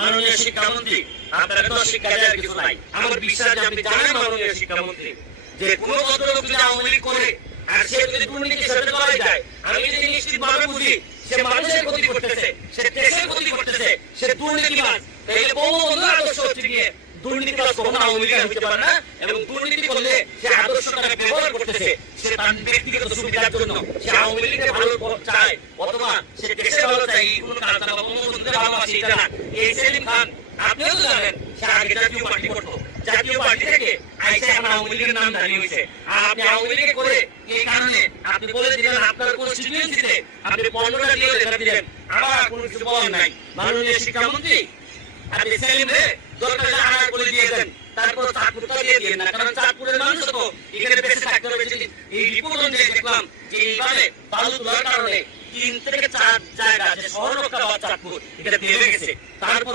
মাননীয় শিক্ষামন্ত্রী, আপনার তো শিক্ষা দেওয়ার কিছু নাই। আমার বিশ্বাস যে আপনি জানেন মাননীয় শিক্ষামন্ত্রী, যে কোন ভদ্রলোক যদি আওয়ামী লীগ করে আর সে যদি দুর্নীতির সাথে লড়াই যায়, আমি যদি নিশ্চিতভাবে বুঝি সে মানুষের ক্ষতি করতেছে, সে দেশের ক্ষতি করতেছে, সে দুর্নীতিবাজ, তাহলে বঙ্গবন্ধুর আদর্শ হচ্ছে গিয়ে দুর্নীতিবাজ কখনো আওয়ামী লীগ হতে পারে না। এবং দুর্নীতি করলে সে আদর্শটাকে ব্যবহার করতেছে সে তার ব্যক্তিগত সুবিধার জন্য, সে আওয়ামী লীগের ভালো চায় অথবা সে দেশের ভালো চায়, এই কোনো কাজ না, বঙ্গবন্ধুকে ভালোবাসে এটা না। এই সেলিম খান আপনিও তো জানেন সে আগে জাতীয় পার্টি করতো, জাতীয় পার্টি থেকে আইসে আমার আওয়ামী লীগের নাম দাঁড়িয়ে হয়েছে। আর আপনি আওয়ামী লীগে করে এই কারণে আপনি বলে দিলেন আপনার কনস্টিটিউয়েন্সিতে আপনি 15টা দিয়ে লেখা দিলেন, আমার কোনো কিছু বলার নাই। মাননীয় শিক্ষামন্ত্রী, আপনি সেলিম রে দরকার আড়াই করে দিয়ে দেন, তারপর চাঁদপুরটা দিয়ে দিয়েন না, কারণ চাঁদপুরের মানুষ তো এখানে বেঁচে থাকতে হবে। এই রিপোর্ট অনুযায়ী দেখলাম যে এইভাবে বালু তোলার কারণে 3 থেকে 4 জায়গা যে শহর রক্ষা চাঁদপুর এটা ভেঙে গেছে। তারপর